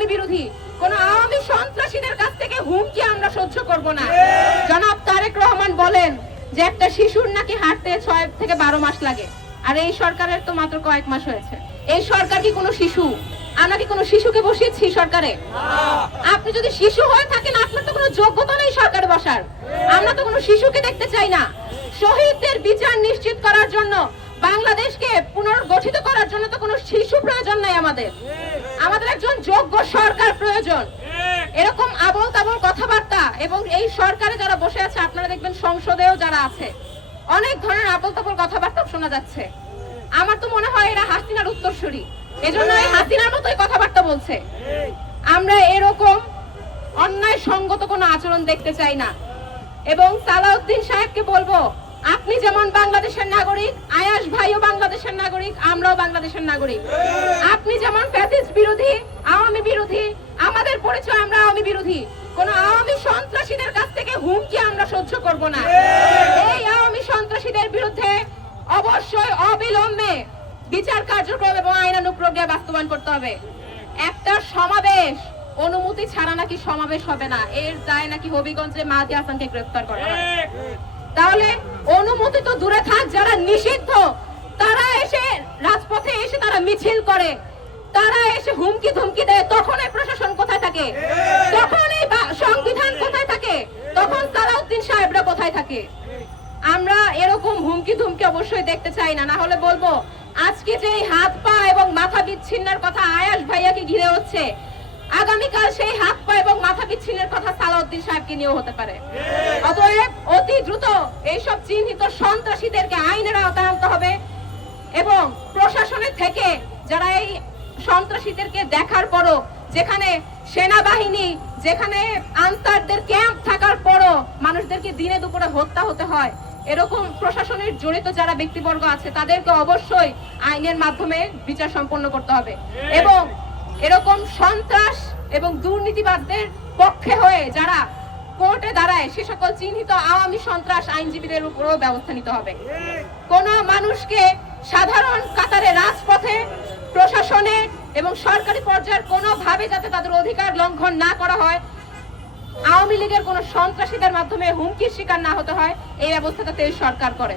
আওয়ামী বিরোধী, কোন আওয়ামী সন্ত্রাসীদের কাছ থেকে হুমকি আমরা সহ্য করব না। জনাব তারেক রহমান বলেন যে একটা শিশুর নাকি হাঁটতে 6 থেকে 12 মাস লাগে, আর এই সরকারের তো মাত্র কয়েক মাস হয়েছে। এই সরকার কি কোনো শিশু? আমরা কি কোনো শিশুকে বসিয়েছি সরকারে? আপনি যদি শিশু হয়ে থাকেন, আপনার তো কোনো যোগ্যতা নেই সরকারে বসার। আমরা তো কোনো শিশুকে দেখতে চাই না। শহীদদের বিচার নিশ্চিত করার জন্য, বাংলাদেশকে পুনর্গঠিত করার জন্য তো কোনো শিশু প্রয়োজন নাই। আমাদের একজন যোগ্য সরকার প্রয়োজন। এরকম আবল তাবল কথাবার্তা, এবং এই সরকারে যারা বসে আছে, আপনারা দেখবেন সংসদেও যারা আছে, অনেক ধরনের আবল তাবল কথাবার্তা শোনা যাচ্ছে। আমার তো মনে হয় এরা হাসিনার উত্তরসূরি, এজন্য এই হাসিনার মতোই কথাবার্তা বলছে। আমরা এরকম অন্যায় সঙ্গত কোনো আচরণ দেখতে চাই না। এবং সালাউদ্দিন সাহেবকে বলবো, আপনি যেমন বাংলাদেশের নাগরিক, আয়াস ভাইও বাংলাদেশের নাগরিক, আমরাও বাংলাদেশের নাগরিক। আপনি যেমন ফ্যাসিস্ট বিরোধী, আওয়ামী বিরোধী, আমাদের পরিচয় আমরা আওয়ামী বিরোধী। কোন আওয়ামী সন্ত্রাসীদের কাছ থেকে হুমকি আমরা সহ্য করব না। এই আওয়ামী সন্ত্রাসীদের বিরুদ্ধে অবশ্যই অবিলম্বে বিচার কার্যক্রম এবং আইনানুগ প্রক্রিয়া বাস্তবায়ন করতে হবে। একটা সমাবেশ অনুমতি ছাড়া নাকি সমাবেশ হবে না, এর দায় নাকি হবিগঞ্জে মাহাদি হাসানকে গ্রেফতার করা হয়। তাহলে অনুমতি তো দূরে থাক, যারা নিষিদ্ধ তারা এসে রাজপথে এসে তারা মিছিল করে, তারা এসে হুমকি ধমকি দেয়, তখন এই প্রশাসন কোথায় থাকে? তখন এই সংবিধান কোথায় থাকে? তখন সালাউদ্দিন সাহেবরা কোথায় থাকে? আমরা এরকম হুমকি ধমকি অবশ্যই দেখতে চাই না। না হলে বলবো, আজকে যে হাত পা এবং মাথা বিচ্ছিন্নের কথা আয়াস ভাইয়াকে ঘিরে হচ্ছে, আগামীকাল সেই হাত পা এবং মাথা বিচ্ছিন্নের কথা সালাউদ্দিন সাহেবকে নিয়েও হতে পারে। অতএব অতি দ্রুত এইসব চিহ্নিত সন্ত্রাসীদেরকে আইনের আওতায় আনতে হবে, এবং প্রশাসনের থেকে যারা এই সন্ত্রাসীদেরকে দেখার পরও, যেখানে সেনাবাহিনী, যেখানে আনসারদের ক্যাম্প থাকার পরও মানুষদেরকে দিনে দুপুরে হত্যা হতে হয়, এরকম প্রশাসনের জড়িত যারা ব্যক্তিবর্গ আছে তাদেরকে অবশ্যই আইনের মাধ্যমে বিচার সম্পন্ন করতে হবে। এবং এরকম সন্ত্রাস এবং দুর্নীতিবাদদের পক্ষে হয়ে যারা কোর্টে দাঁড়ায়, সে সকল চিহ্নিত আওয়ামী সন্ত্রাস আইনজীবীদের উপরও ব্যবস্থা নিতে হবে। কোন মানুষকে সাধারণ কাতারে রাজপথে প্রশাসনে এবং সরকারি পর্যায়ের কোনোভাবে যাতে তাদের অধিকার লঙ্ঘন না করা হয়, আওয়ামী লীগের কোন সন্ত্রাসীদের মাধ্যমে হুমকির শিকার না হতে হয়, এই ব্যবস্থা যাতে সরকার করে।